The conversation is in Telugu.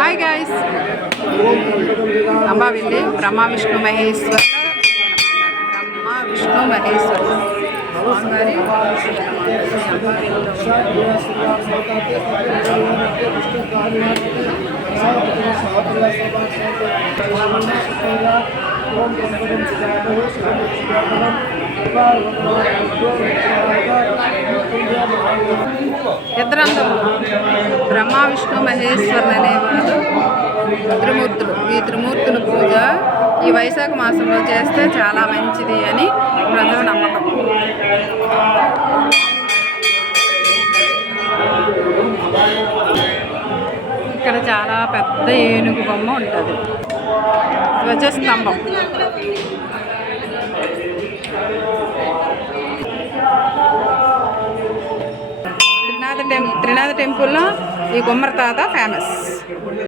హాయ్ గాయస్, అంబావిల్లి బ్రహ్మ విష్ణు మహేశ్వర స్వామివారి ఇద్దరందరూ బ్రహ్మ విష్ణు మహేశ్వరులు అనేవారు త్రిమూర్తులు. ఈ త్రిమూర్తుల పూజ ఈ వైశాఖ మాసంలో చేస్తే చాలా మంచిది అని ప్రజల నమ్మకం. ఇక్కడ చాలా పెద్ద ఏనుగు బొమ్మ ఉంటుంది, ధ్వజస్తంభం. త్రినాథ టెంపుల్లో ఈ గుమ్మడి తాత ఫేమస్.